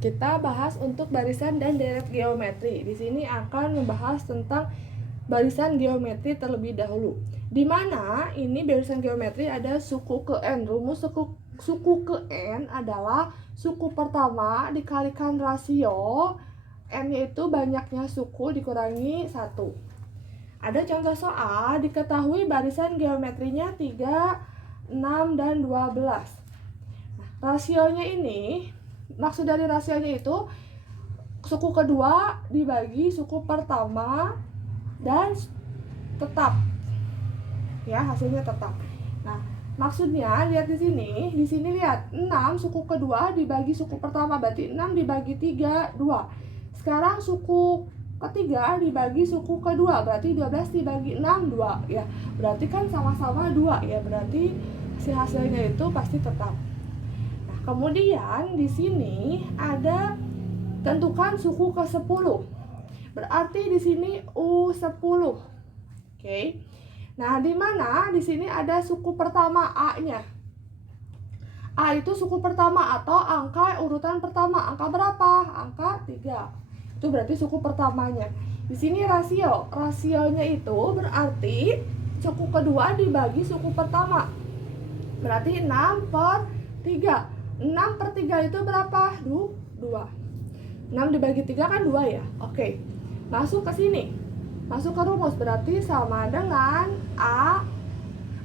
Kita bahas untuk barisan dan deret geometri. Di sini akan membahas tentang barisan geometri terlebih dahulu. Di mana ini barisan geometri ada suku ke n. Rumus suku ke n adalah suku pertama dikalikan rasio n yaitu banyaknya suku dikurangi 1. Ada contoh soal, diketahui barisan geometrinya 3, 6, dan 12. Rasionya ini, maksud dari rasionya itu suku kedua dibagi suku pertama dan tetap. Ya, hasilnya tetap. Nah, maksudnya lihat di sini lihat 6 suku kedua dibagi suku pertama, berarti 6 dibagi 3, 2. Sekarang suku ketiga dibagi suku kedua, berarti 12 dibagi 6, 2 ya. Berarti kan sama-sama 2 ya, berarti hasilnya itu pasti tetap. Kemudian di sini ada tentukan suku ke-10. Berarti di sini U10. Oke. Nah, di mana di sini ada suku pertama A-nya. A itu suku pertama atau angka urutan pertama. Angka berapa? Angka 3. Itu berarti suku pertamanya. Di sini rasio. Rasionya itu berarti suku kedua dibagi suku pertama. Berarti 6 per 3. 6 per 3 itu berapa? 2. 6 dibagi 3 kan 2 ya? Oke. Masuk ke sini. Masuk ke rumus. Berarti sama dengan A.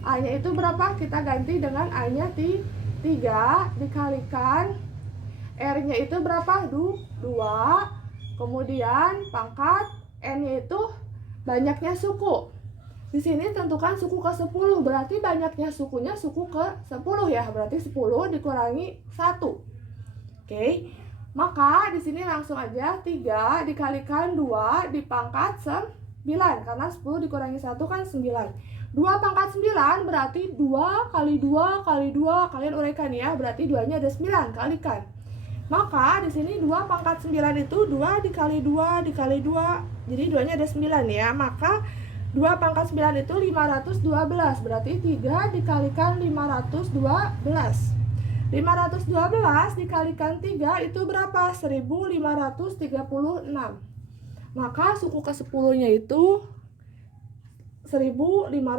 A-nya itu berapa? Kita ganti dengan A-nya 3 dikalikan R-nya itu berapa? 2. Kemudian pangkat N-nya itu banyaknya suku. Di sini tentukan suku ke-10, berarti banyaknya sukunya suku ke-10 ya, berarti 10 dikurangi 1. Oke. Maka di sini langsung aja 3 dikalikan 2 dipangkat 9, karena 10 dikurangi 1 kan 9. 2 pangkat 9 berarti 2 kali 2 kali 2, kalian uraikan ya, berarti 2-nya ada 9, kalikan. Maka di sini 2 pangkat 9 itu 2 dikali 2 dikali 2, jadi 2-nya ada 9 ya, maka 2 pangkat 9 itu 512, berarti 3 dikalikan 512. 512 dikalikan 3 itu berapa? 1536. Maka suku ke-10-nya itu 1536.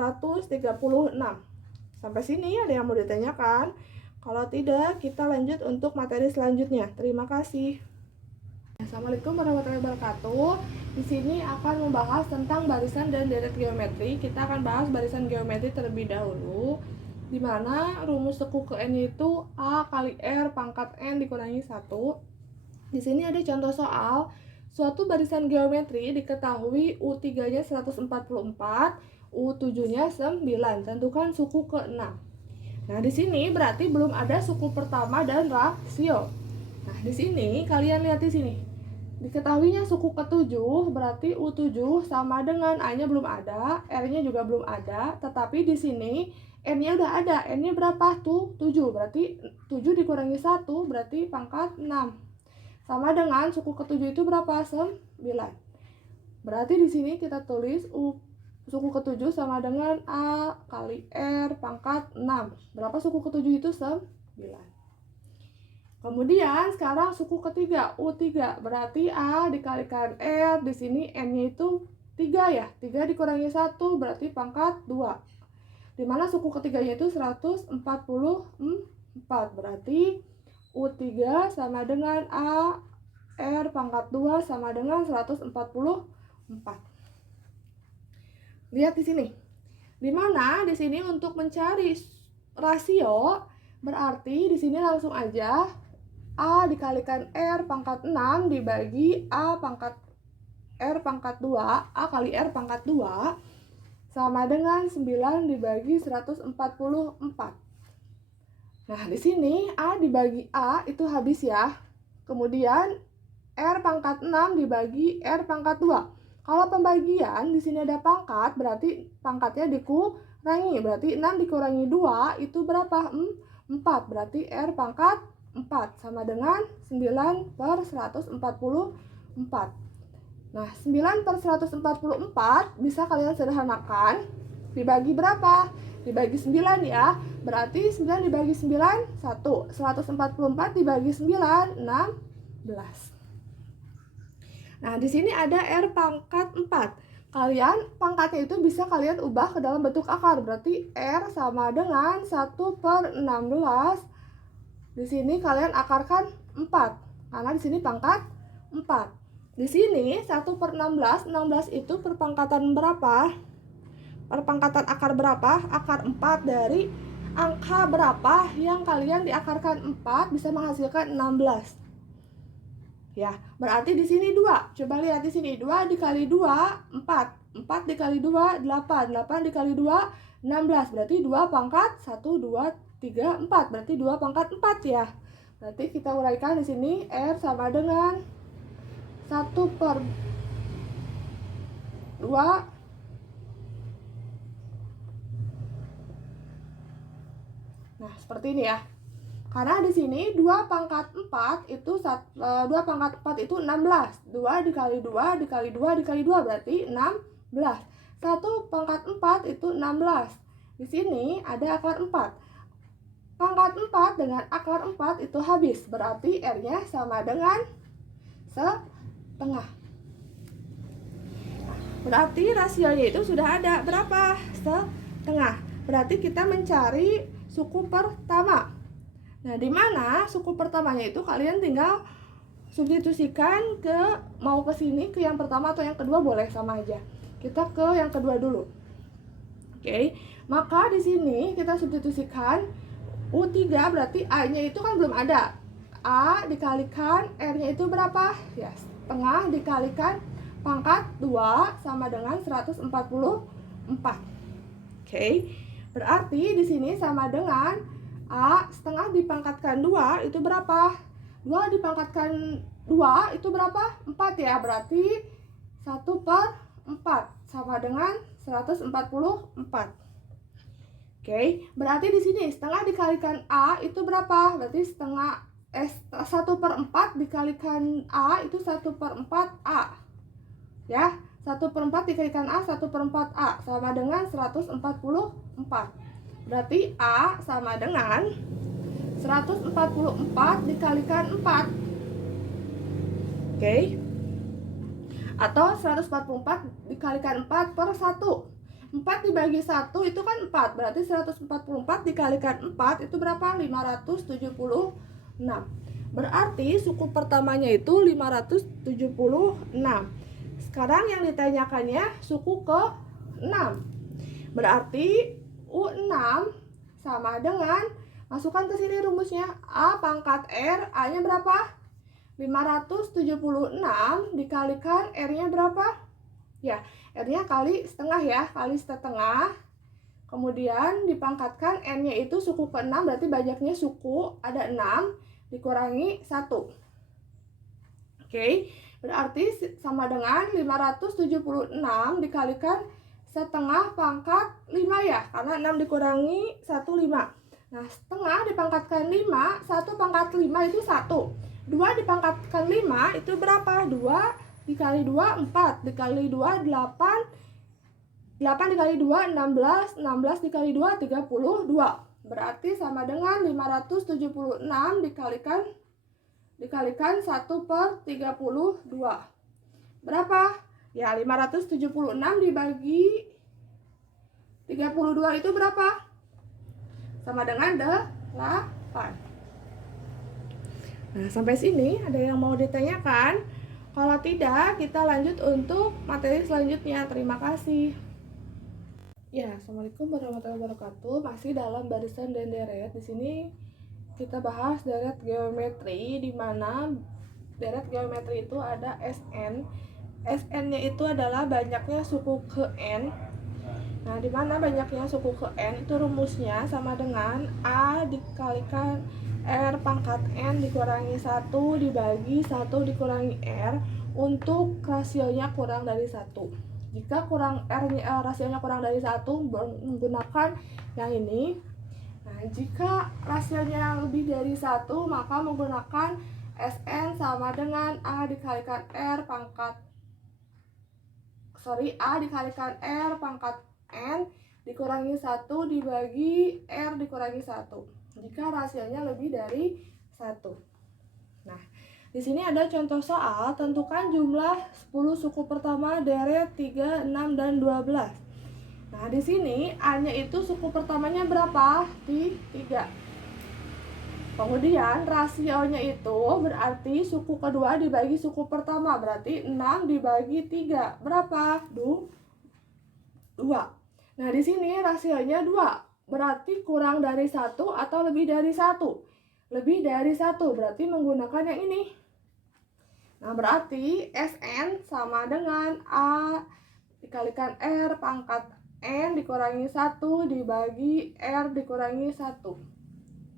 Sampai sini ada yang mau ditanyakan? Kalau tidak, kita lanjut untuk materi selanjutnya. Terima kasih. Assalamualaikum warahmatullahi wabarakatuh. Di sini akan membahas tentang barisan dan deret geometri. Kita akan bahas barisan geometri terlebih dahulu, di mana rumus suku ke n itu A kali R pangkat n dikurangi 1. Di sini ada contoh soal. Suatu barisan geometri diketahui U3-nya 144, U7-nya 9. Tentukan suku ke-6. Nah, di sini berarti belum ada suku pertama dan rasio. Nah, di sini kalian lihat di sini. Diketahuinya suku ke-7, berarti U7 sama dengan A-nya belum ada, R-nya juga belum ada, tetapi di sini N-nya udah ada. N-nya berapa? Tuh, 7. Berarti 7 dikurangi 1, berarti pangkat 6. Sama dengan suku ke-7 itu berapa? 9. Berarti di sini kita tulis suku ke-7 sama dengan A kali R pangkat 6. Berapa suku ke-7 itu? 9. Kemudian sekarang suku ketiga U3, berarti A dikalikan R, di sini N-nya itu 3 ya. 3 dikurangi 1 berarti pangkat 2. Dimana suku ketiganya itu 144, berarti U3 sama dengan A R pangkat 2 sama dengan 144. Lihat di sini. Dimana di sini untuk mencari rasio, berarti di sini langsung aja A dikalikan R pangkat 6 dibagi A pangkat R pangkat 2, A kali R pangkat 2, sama dengan 9 dibagi 144. Nah, di sini A dibagi A itu habis ya. Kemudian R pangkat 6 dibagi R pangkat 2. Kalau pembagian di sini ada pangkat, berarti pangkatnya dikurangi. Berarti 6 dikurangi 2 itu berapa? 4. Berarti R pangkat 4 sama dengan 9 per 144. Nah, 9 per 144 bisa kalian sederhanakan. Dibagi berapa? Dibagi 9 ya. Berarti 9 dibagi 9, 1. 144 dibagi 9, 6. Nah, di sini ada R pangkat 4. Kalian pangkatnya itu bisa kalian ubah ke dalam bentuk akar. Berarti R sama dengan 1/16. Di sini kalian akarkan 4. Karena di sini pangkat 4. Di sini 1/16, 16 itu perpangkatan berapa? Perpangkatan akar berapa? Akar 4 dari angka berapa yang kalian diakarkan 4 bisa menghasilkan 16. Ya, berarti di sini 2. Coba lihat di sini 2 dikali 2 4. 4 dikali 2 8. 8 dikali 2 16. Berarti 2 pangkat 1 2 3 4. Berarti 2 pangkat 4 ya. Berarti kita uraikan di sini R sama dengan 1/2. Nah, seperti ini ya. Karena di sini 2 pangkat 4 itu 2 pangkat 4 itu 16. 2 dikali 2 dikali 2 dikali 2 berarti 16. 1 pangkat 4 itu 16. Di sini ada akar 4. Pangkat 4 dengan akar 4 itu habis. Berarti R-nya sama dengan setengah. Berarti rasionya itu sudah ada berapa? Setengah. Berarti kita mencari suku pertama. Nah, di mana suku pertamanya itu kalian tinggal substitusikan mau ke sini, ke yang pertama atau yang kedua boleh sama aja. Kita ke yang kedua dulu. Oke. Maka di sini kita substitusikan U3 berarti A-nya itu kan belum ada. A dikalikan R-nya itu berapa? Ya, setengah dikalikan pangkat 2 sama dengan 144. Oke. Berarti di sini sama dengan A setengah dipangkatkan 2 itu berapa? 2 dipangkatkan 2 itu berapa? 4 ya. Berarti 1/4 sama dengan 144. Oke, berarti di sini setengah dikalikan A itu berapa? Berarti 1/4 dikalikan A itu 1/4 A. Ya, 1/4 dikalikan A 1/4 A sama dengan 144. Berarti A sama dengan 144 dikalikan 4. Oke. Atau 144 dikalikan 4/1. 4 dibagi 1 itu kan 4. Berarti 144 dikalikan 4 itu berapa? 576. Berarti suku pertamanya itu 576. Sekarang yang ditanyakannya suku ke-6. Berarti U6 sama dengan, masukkan ke sini rumusnya, A pangkat R, A-nya berapa? 576 dikalikan R-nya berapa? Ya, R-nya kali setengah ya, kali setengah. Kemudian dipangkatkan N-nya itu suku ke-6, berarti banyaknya suku, ada 6, dikurangi 1. Oke, berarti sama dengan 576 dikalikan setengah pangkat 5 ya, karena 6 dikurangi 1 5. Nah, setengah dipangkatkan 5, 1 pangkat 5 itu 1. 2 dipangkatkan 5 itu berapa? 2 dikali 2 4, dikali 2 8, 8 dikali 2 16, 16 dikali 2 32. Berarti sama dengan 576 dikalikan 1/32. Berapa? Ya, 576 dibagi 32 itu berapa? Sama dengan 8. Nah, sampai sini ada yang mau ditanyakan? Kalau tidak, kita lanjut untuk materi selanjutnya. Terima kasih. Ya, Assalamualaikum warahmatullahi wabarakatuh. Masih dalam barisan dan deret. Di sini kita bahas deret geometri, di mana deret geometri itu ada SN. SN-nya itu adalah banyaknya suku ke N. Nah, di mana banyaknya suku ke N itu rumusnya sama dengan A dikalikan R pangkat N dikurangi 1 dibagi 1 dikurangi R untuk rasionya kurang dari 1. Jika rasionya kurang dari 1 menggunakan yang ini. Nah, jika rasionya lebih dari 1 maka menggunakan SN sama dengan A dikalikan R pangkat N dikurangi 1 dibagi R dikurangi 1 jika rasionya lebih dari 1. Nah, Di sini ada contoh soal, tentukan jumlah 10 suku pertama deret 3, 6, dan 12. Nah, di sini A-nya itu suku pertamanya berapa? 3. Kemudian rasionya itu berarti suku kedua dibagi suku pertama, berarti 6 dibagi 3. Berapa? 2. Nah, di sini rasionya 2. Berarti kurang dari 1 atau lebih dari 1? Lebih dari 1, berarti menggunakan yang ini. Nah, berarti Sn sama dengan A dikalikan R pangkat N dikurangi 1 dibagi R dikurangi 1.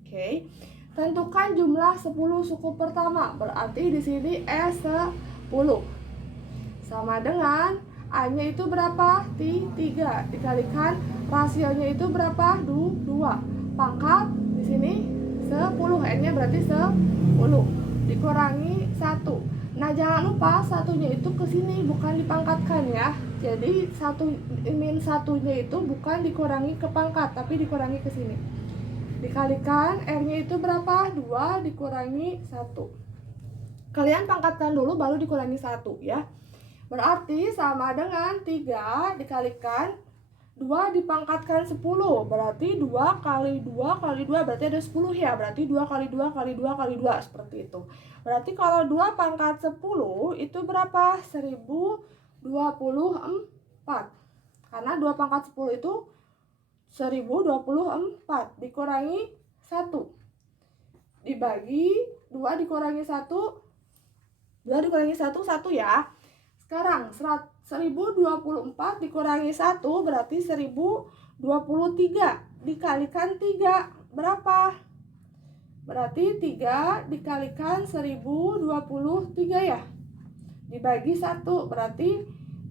Oke. Tentukan jumlah 10 suku pertama. Berarti di sini S10 sama dengan A-nya itu berapa? 3 dikalikan rasionya itu berapa? 2. Pangkat di sini 10, N-nya berarti 10 dikurangi 1. Nah, jangan lupa satunya itu ke sini, bukan dipangkatkan ya. Jadi min satunya itu bukan dikurangi ke pangkat, tapi dikurangi ke sini. Dikalikan R-nya itu berapa? 2 dikurangi 1. Kalian pangkatkan dulu baru dikurangi 1 ya. Berarti sama dengan 3 dikalikan 2 dipangkatkan 10. Berarti 2 kali 2 kali 2 berarti ada 10 ya. Berarti 2 kali 2 kali 2 kali 2 seperti itu. Berarti kalau 2 pangkat 10 itu berapa? 1024. Karena 2 pangkat 10 itu 1024 dikurangi 1 dibagi 2 dikurangi 1 2 dikurangi 1 1 ya. Sekarang 1024 dikurangi 1 berarti 1023 dikalikan 3 berapa? Berarti 3 dikalikan 1023 ya. Dibagi 1 berarti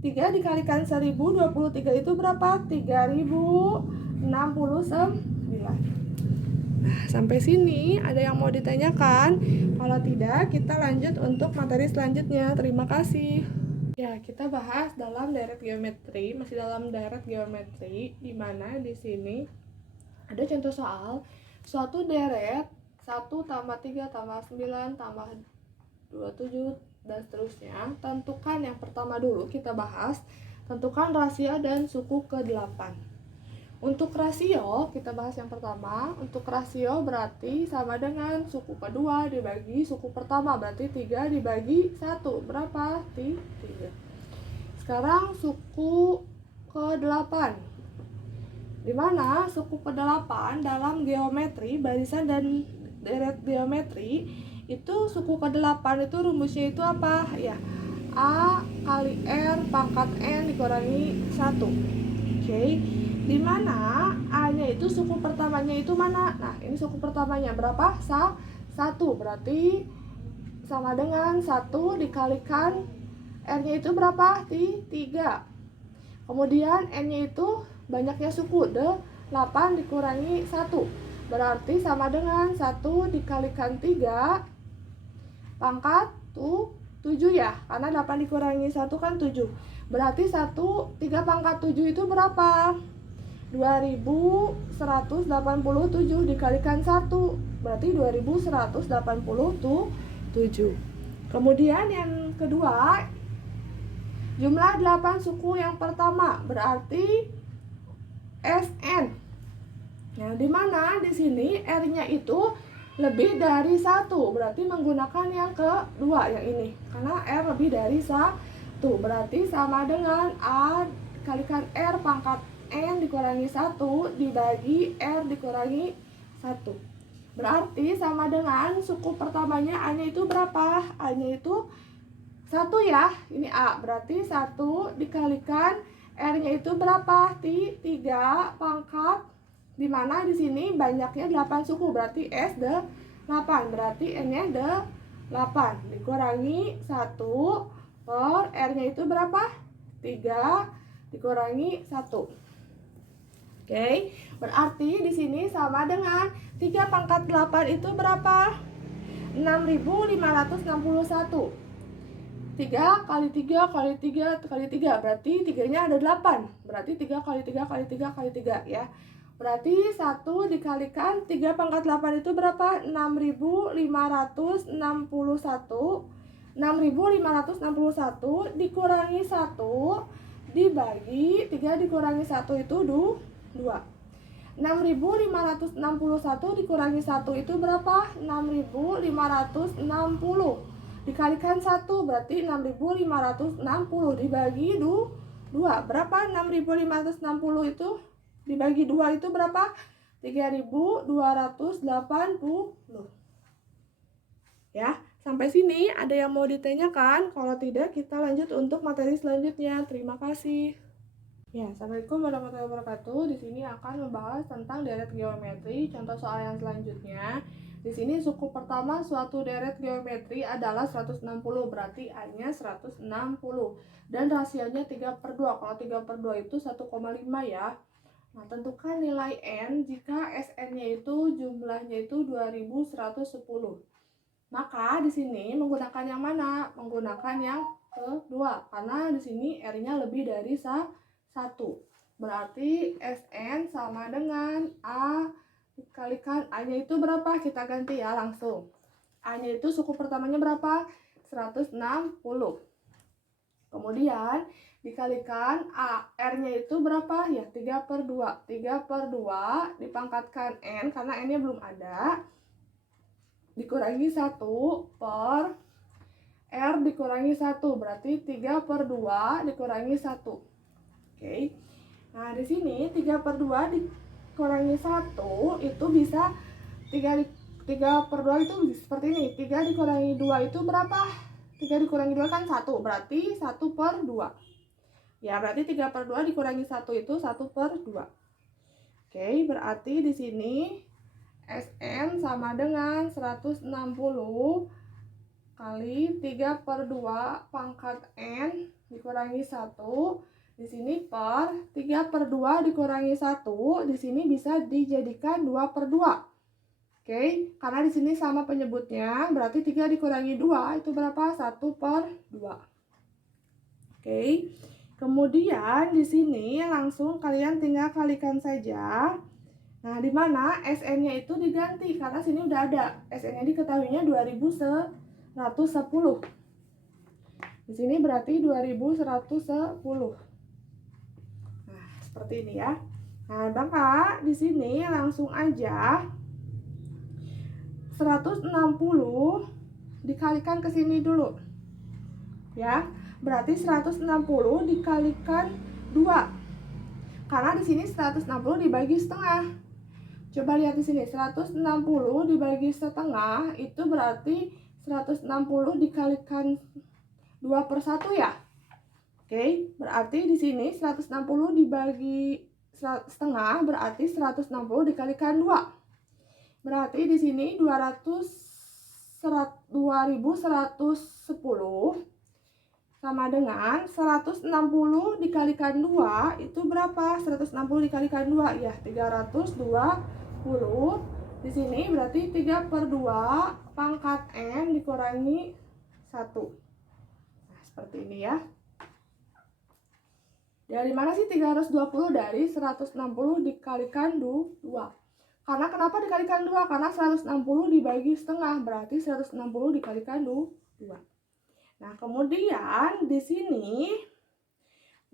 3 dikalikan 1023 itu berapa? 3069. Nah, sampai sini ada yang mau ditanyakan? Kalau tidak, kita lanjut untuk materi selanjutnya. Terima kasih. Ya, kita bahas dalam deret geometri, masih dalam deret geometri, di mana di sini ada contoh soal suatu deret 1 tambah 3 tambah 9 tambah 27 dan seterusnya. Tentukan yang pertama dulu kita bahas, tentukan rasio dan suku ke-8. Untuk rasio, kita bahas yang pertama. Untuk rasio berarti sama dengan suku kedua dibagi suku pertama, berarti 3 dibagi 1. Berapa? 3. Sekarang suku ke-8. Dimana suku ke-8 dalam geometri, barisan dan deret geometri, itu suku ke-8 itu rumusnya itu apa? Ya, A kali R pangkat N dikurangi 1. Oke. Dimana A-nya itu suku pertamanya itu mana? Nah, ini suku pertamanya berapa? 1. Berarti sama dengan 1 dikalikan R-nya itu berapa? 3. Kemudian N-nya itu banyaknya suku, 8 dikurangi 1. Berarti sama dengan 1 dikalikan 3 pangkat 7 ya. Karena 8 dikurangi 1 kan 7. Berarti 3 pangkat 7 itu berapa? 2187 dikalikan 1 berarti 2187. Kemudian yang kedua, jumlah 8 suku yang pertama berarti Sn. Nah, dimana di sini R-nya itu lebih dari 1, berarti menggunakan yang kedua, yang ini. Karena R lebih dari 1, berarti sama dengan A dikalikan R pangkat N dikurangi 1 dibagi R dikurangi 1. Berarti sama dengan suku pertamanya A-nya itu berapa? A-nya itu 1 ya. Ini A. Berarti 1 dikalikan R-nya itu berapa? 3 pangkat, dimana di sini banyaknya 8 suku, berarti S 8. Berarti N-nya 8 dikurangi 1 per R-nya itu berapa? 3 dikurangi 1. Oke, berarti di sini sama dengan 3 pangkat 8 itu berapa? 6561. 3 kali 3 kali 3 kali 3, berarti 3-nya ada 8. Berarti 3 kali 3 kali 3 kali 3 ya. Berarti 1 dikalikan 3 pangkat 8 itu berapa? 6.561. 6.561 dikurangi 1 dibagi 3 dikurangi 1 itu 2. 6.561 dikurangi 1 itu berapa? 6.560. Dikalikan 1 berarti 6.560 dibagi 2. Berapa 6.560 itu? Dibagi 2 itu berapa? 3.280. Ya, sampai sini ada yang mau ditanyakan? Kalau tidak, kita lanjut untuk materi selanjutnya. Terima kasih. Ya, assalamualaikum warahmatullahi wabarakatuh. Di sini akan membahas tentang deret geometri. Contoh soal yang selanjutnya. Di sini suku pertama suatu deret geometri adalah 160, berarti A-nya 160. Dan rasionya 3/2. Kalau 3/2 itu 1,5 ya. Nah, tentukan nilai N jika Sn-nya itu jumlahnya itu 2110. Maka di sini menggunakan yang mana? Menggunakan yang kedua, karena di sini R-nya lebih dari 1. Berarti Sn sama dengan A dikalikan A-nya itu berapa? Kita ganti ya langsung. A-nya itu suku pertamanya berapa? 160. Kemudian dikalikan A, R-nya itu berapa? Ya 3/2. 3/2 dipangkatkan N, karena N-nya belum ada, dikurangi 1 per R dikurangi 1, berarti 3/2 dikurangi 1. Oke. Nah, di sini 3/2 dikurangi 1 itu bisa 3/2 itu seperti ini. 3 dikurangi 2 itu berapa? 3 dikurangi 2 kan 1, berarti 1/2. Ya, berarti 3/2 dikurangi 1 itu 1/2. Oke, berarti di sini Sn sama dengan 160 kali 3/2 pangkat N dikurangi 1. Di sini per 3/2 dikurangi 1, di sini bisa dijadikan 2/2. Oke, karena di sini sama penyebutnya, berarti 3 dikurangi 2 itu berapa? 1/2. Oke. Kemudian di sini langsung kalian tinggal kalikan saja. Nah, di mana Sn-nya itu diganti karena sini udah ada. Sn-nya diketahuinya 2110. Di sini berarti 2110. Nah, seperti ini ya. Nah, maka di sini langsung aja 160 dikalikan ke sini dulu. Ya, berarti 160 dikalikan 2. Karena di sini 160 dibagi setengah. Coba lihat di sini, 160 dibagi setengah itu berarti 160 dikalikan 2/1 ya. Oke, berarti di sini 160 dibagi setengah berarti 160 dikalikan 2. Berarti di sini 2110 sama dengan 160 dikalikan 2 itu berapa? 160 dikalikan 2 ya 320. Di sini berarti 3/2 pangkat N dikurangi 1. Nah, seperti ini ya. Dari mana sih 320? Dari 160 dikalikan 2. Karena kenapa dikalikan 2? Karena 160 dibagi setengah, berarti 160 dikalikan 2. Nah, kemudian di sini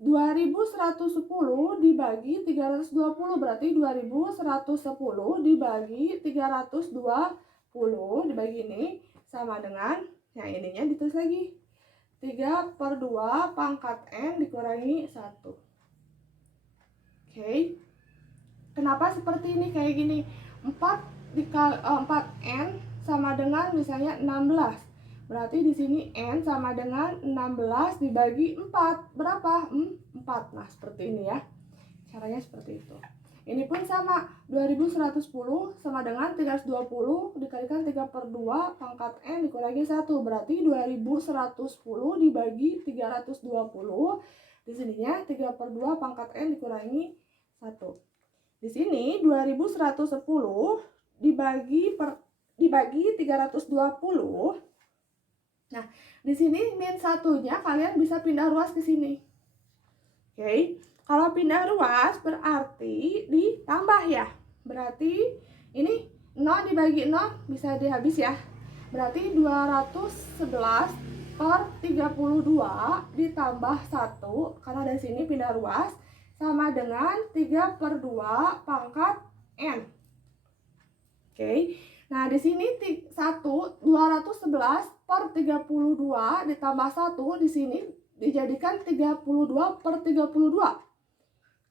2110 dibagi 320 berarti 2110 dibagi 320 dibagi ini sama dengan yang ininya ditulis lagi 3/2 pangkat N dikurangi 1. Oke. Kenapa seperti ini kayak gini? 4N sama dengan misalnya 16. Berarti di sini N sama dengan 16 dibagi 4. Berapa? 4. Nah, seperti ini ya. Caranya seperti itu. Ini pun sama. 2110 sama dengan 320 dikalikan 3/2 pangkat N dikurangi 1. Berarti 2110 dibagi 320. Di sininya 3/2 pangkat N dikurangi 1. Di sini 2110 dibagi 320. Nah, di sini min 1-nya kalian bisa pindah ruas ke sini. Oke. Kalau pindah ruas berarti ditambah ya. Berarti ini 0 dibagi 0 bisa dihabis ya. Berarti 211 per 32 ditambah 1, karena dari sini pindah ruas, sama dengan 3 per 2 pangkat N. Oke. Nah, di sini 211 per 32 ditambah 1 di sini dijadikan 32 per 32.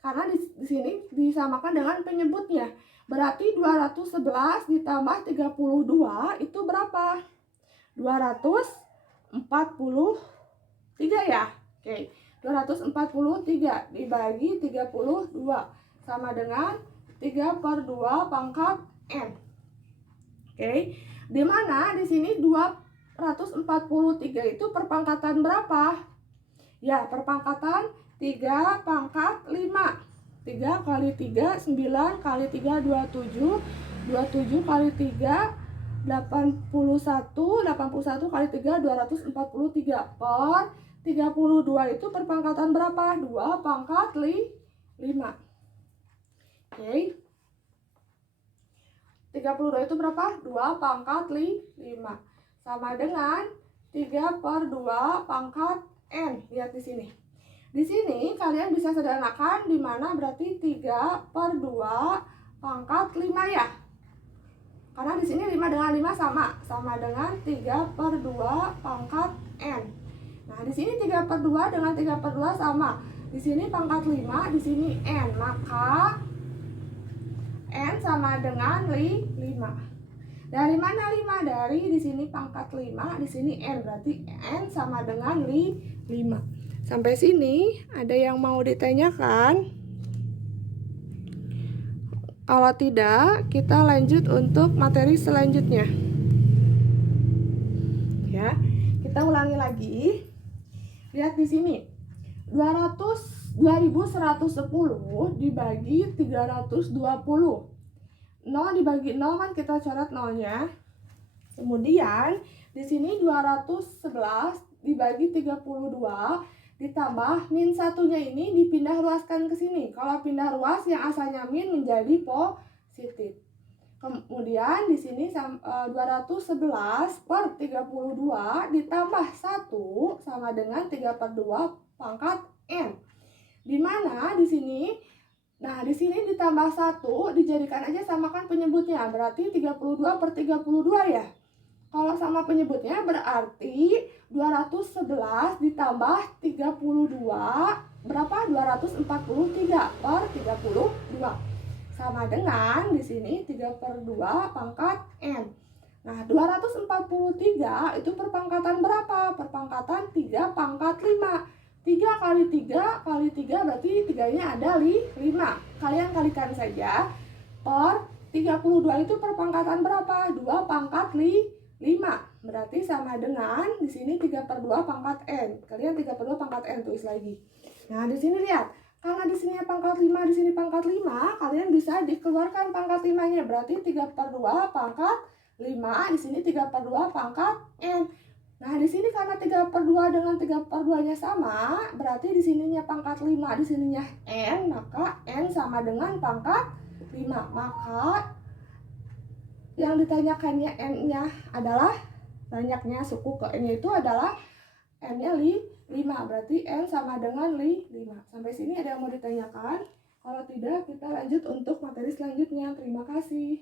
Karena di sini disamakan dengan penyebutnya. Berarti 211 ditambah 32 itu berapa? 243 ya. Oke. 243 dibagi 32 sama dengan 3 per 2 pangkat N. Oke. Dimana di sini 243 itu perpangkatan berapa? Ya, perpangkatan 3 pangkat 5. 3 kali 3, 9 kali 3, 27. 27 kali 3, 81. 81 kali 3, 243. Per 32 itu perpangkatan berapa? 2 pangkat 5. Oke. 32 itu berapa? 2 pangkat 5. Sama dengan 3 per 2 pangkat N. Lihat di sini. Di sini kalian bisa sederhanakan, di mana berarti 3 per 2 pangkat 5 ya. Karena di sini 5 dengan 5 sama dengan 3 per 2 pangkat N. Nah, di sini 3 per 2 dengan 3 per 2 sama. Di sini pangkat 5, di sini N. Maka N sama dengan 5. Dari mana 5? Dari di sini pangkat 5, di sini N. Berarti N sama dengan 5. Sampai sini ada yang mau ditanyakan? Kalau tidak, kita lanjut untuk materi selanjutnya. Ya, kita ulangi lagi. Lihat di sini. 2110 dibagi 320. 0 dibagi 0 kan kita coret 0-nya. Kemudian di sini 211 dibagi 32 ditambah min satunya ini dipindah ruaskan ke sini. Kalau pindah ruas yang asalnya min menjadi positif. Kemudian di sini 211 per 32 ditambah 1 sama dengan 3 per 2 pangkat N. Dimana di sini, nah di sini ditambah 1 dijadikan aja samakan penyebutnya. Berarti 32 per 32 ya. Kalau sama penyebutnya berarti 211 ditambah 32 berapa? 243 per 32. Sama dengan di sini 3 per 2 pangkat N. Nah, 243 itu perpangkatan berapa? Perpangkatan 3 pangkat 5. 3 kali 3 kali 3 berarti 3-nya ada 5. Kalian kalikan saja. Per 32 itu perpangkatan berapa? 2 pangkat 5. Berarti sama dengan di sini 3 per 2 pangkat N. Kalian 3 per 2 pangkat N tulis lagi. Nah, di sini lihat. Karena di sini pangkat 5, di sini pangkat 5, kalian bisa dikeluarkan pangkat 5-nya. Berarti 3 per 2 pangkat 5, di sini 3 per 2 pangkat N. Nah, di sini karena 3 per 2 dengan 3 per 2-nya sama, berarti di sininya pangkat 5, di sininya N, maka N sama dengan pangkat 5. Maka yang ditanyakannya N-nya adalah banyaknya suku ke N-nya itu adalah N-nya 5. Berarti N sama dengan 5. Sampai sini ada yang mau ditanyakan? Kalau tidak, kita lanjut untuk materi selanjutnya. Terima kasih.